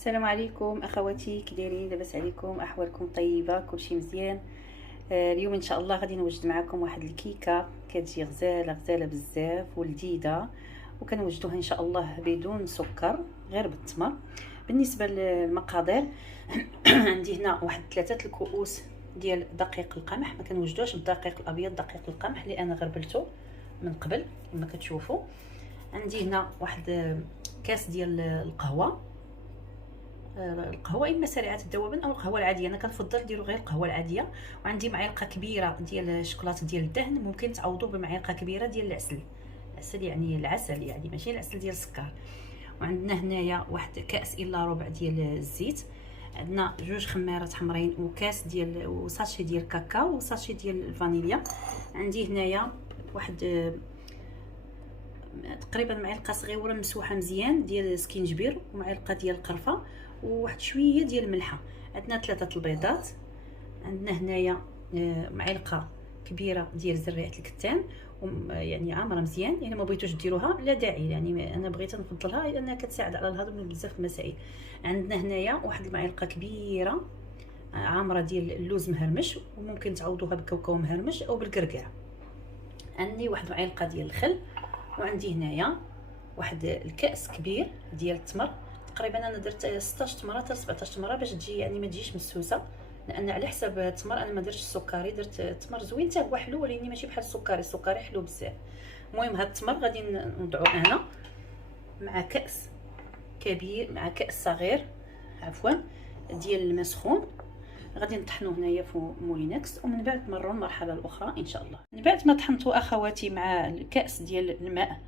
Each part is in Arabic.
السلام عليكم اخواتي، كي دايرين؟ لاباس عليكم؟ احوالكم طيبه؟ كلشي مزيان؟ اليوم ان شاء الله غادي نوجد معكم واحد الكيكه كتجي غزاله غزاله بزاف ولذيذه، وكنوجدوها ان شاء الله بدون سكر غير بالتمر. بالنسبه للمقادير عندي هنا واحد 3 الكؤوس ديال دقيق القمح. ما كنوجدوش بالدقيق الابيض، دقيق القمح اللي انا غربلته من قبل كما كتشوفوا. عندي هنا واحد كاس ديال القهوه، القهوه اما سريعه الذوبان او القهوه العاديه. انا كنفضل نديرو غير القهوه العاديه. وعندي معلقه كبيره ديال الشوكولاته ديال الدهن، ممكن تعوضوه بمعلقه كبيره ديال العسل يعني العسل، يعني ماشي العسل ديال السكر. وعندنا هنايا واحد كاس الا ربع ديال الزيت. عندنا 2 خمارات حمرين وكاس ديال وساشي ديال كاكاو وساشي ديال الفانيليا. عندي هنايا واحد تقريبا معلقه صغيره مسوحه مزيان ديال السكينجبير، ومعلقه ديال القرفه، وواحد شويه ديال الملحه. عندنا 3 البيضات. عندنا هنايا معلقه كبيره ديال زريعه الكتان، يعني عامره مزيان. الا ما بغيتوش ديروها لا داعي، يعني انا بغيت نفضلها لانها كتساعد على الهضم بزاف المسائل. عندنا هنايا واحد المعلقه كبيره عامره ديال اللوز مهرمش، وممكن تعوضوها بكاوكاو مهرمش او بالكركاع. عندي واحد معلقه ديال الخل. وعندي هنايا واحد الكاس كبير ديال التمر. تقريبا انا درت 16 تمره حتى 17 تمره باش تجي يعني ما تجيش مسوسه، لان على حساب التمر انا ما درتش السكري، درت تمر زوين حتى هو حلو ولكن ماشي بحال السكري حلو بزاف. المهم هاد التمر غادي نوضعوه هنا مع كاس كبير مع كاس صغير عفوا ديال الماء سخون. غادي نطحنوه هنايا في مولينكس، ومن بعد نمروا المرحله الاخرى ان شاء الله. من بعد ما طحنتو اخواتي مع الكاس ديال الماء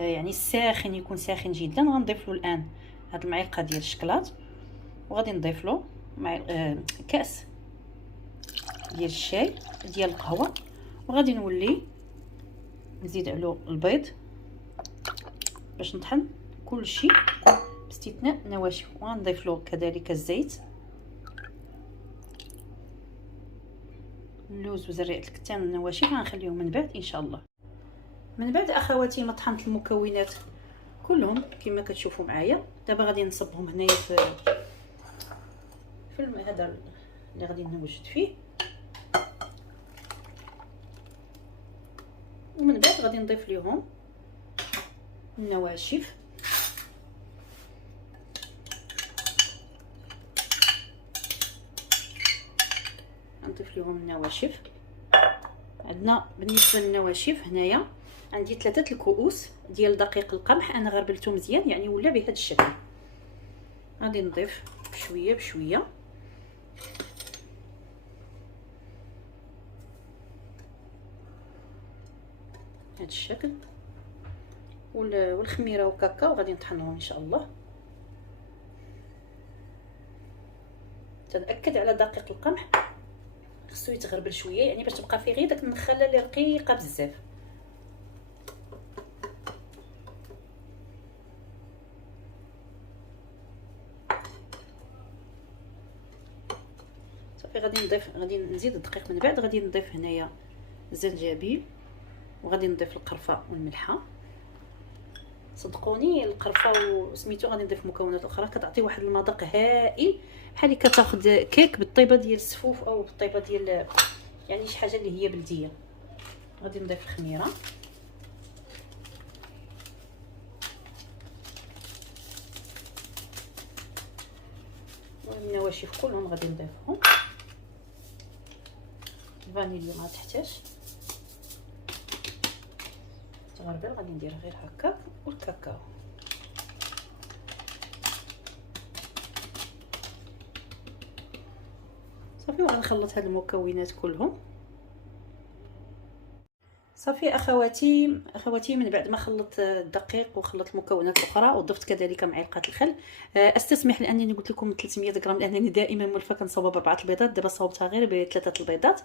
يعني الساخن، يكون ساخن جدا، غنضيف له الان هاد المعلقه ديال الشكلاط، وغادي نضيف له مع كاس ديال الشاي ديال القهوه، وغادي نولي نزيد عليه البيض باش نطحن كل شيء باستثناء النواشف، وغنضيف له كذلك الزيت، اللوز وزريعه الكتان والنواشف غنخليهم من بعد ان شاء الله. من بعد اخواتي ما طحنت المكونات كلهم كما كتشوفوا معايا، دابا غادي نصبهم هنايا في الماء هذا اللي غادي نوجد فيه، ومن بعد غادي نضيف ليهم النواشف. نضيف ليهم النواشف. عندنا بالنسبه للنواشف هنايا عندي 3 الكؤوس ديال دقيق القمح، انا غربلته مزيان يعني ولا بهذا الشكل. غادي نضيف بشويه بشويه هذا الشكل، والخميره والكاكاو غادي نطحنهم ان شاء الله. تنأكد على دقيق القمح خصو يتغربل شويه، يعني باش تبقى فيه غير داك النخاله اللي رقيقه بزاف. صافي غادي نزيد الدقيق. من بعد غادي نضيف هنايا الزنجبيل، وغادي نضيف القرفه والملحه. صدقوني القرفه وسميتو غادي نضيف مكونات اخرى كتعطي واحد المذاق هائل، بحال كتاخذ كيك بالطيبه ديال السفوف او بالطيبه ديال يعني شي حاجه اللي هي بلديه. غادي نضيف الخميره، والنواشف كلهم غادي نضيفهم. الفانيليا ما تحتاجش تغربل، غادي ندير غير هكا، والكاكاو. صافي وغنخلط هاد المكونات كلهم. صافي اخواتي من بعد ما خلطت الدقيق وخلطت المكونات الاخرى وضفت كذلك معلقه الخل، استسمح لانني قلت لكم 300 غرام لانني دائما ملفه كنصاوب ب4 البيضات. دابا صاوبتها غير ب3 البيضات،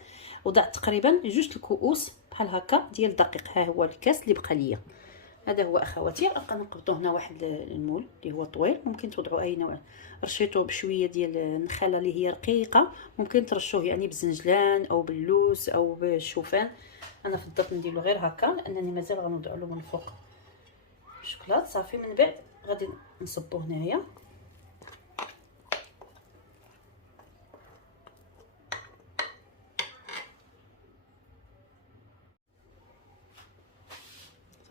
وضعت تقريبا 2 الكؤوس بحال هكا ديال الدقيق. ها هو الكاس اللي بقى ليا، هذا هو اخواتي. غنبقى نقبطو هنا واحد المول اللي هو طويل، ممكن توضعوا اي نوع. رشيتو بشويه ديال النخاله اللي هي رقيقه، ممكن ترشوه يعني بالزنجلان او باللوز او بالشوفان. انا فضلت نديرو غير هكا لانني مازال غنوضع له من الفوق الشوكولات. صافي من بعد غادي نصبو هنايا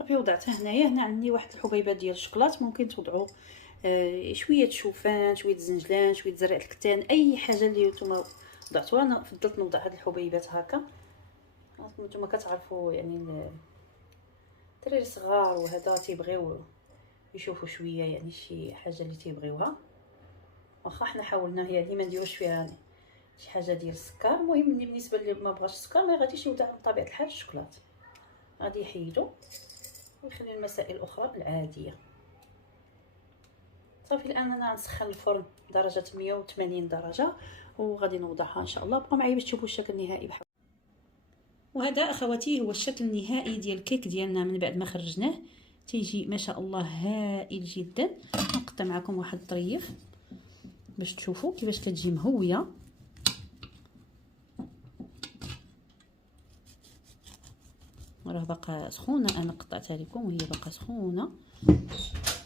صافي وضعتها هنايا. هنا عندي واحد الحبيبات ديال الشوكولات، ممكن توضعوا شويه شوفان، شويه زنجلان، شويه زرع الكتان، اي حاجه اللي نتوما وضعتوها. انا فضلت نوضع هاد الحبيبات هكا. نتوما كتعرفوا يعني الدراري الصغار وهذا تيبغيو يشوفوا شويه يعني شي حاجه اللي تيبغيوها، واخا حنا حاولنا يعني ما نديروش فيها شي حاجه ديال السكر. المهم بالنسبه اللي ما بغاش السكر ما غاديش يوضع بطبيعه الحال الشوكولات، غادي يحيدو ويخلي المسائل الاخرى العاديه. صافي الان انا غنسخن الفرن درجه 180 درجه وغادي نوضعها ان شاء الله. بقاو معايا باش تشوفوا الشكل النهائي بحال. وهذا اخواتي هو الشكل النهائي ديال الكيك ديالنا من بعد ما خرجناه. تيجي ما شاء الله هائل جدا. نقطع معكم واحد الطريف باش تشوفوا كيفاش كتجي مهويه. راه باقا سخونه، انا قطعتها لكم وهي باقا سخونه.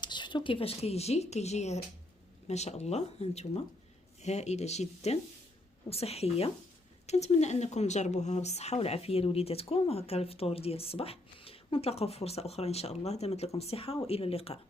شفتوا كيفاش كيجي ما شاء الله. هانتوما هائله جدا وصحيه. كنتمنى انكم تجربوها بالصحه والعافيه لوليداتكم هكا الفطور ديال الصباح. ونتلاقاو في فرصه اخرى ان شاء الله. دامت لكم الصحه والى اللقاء.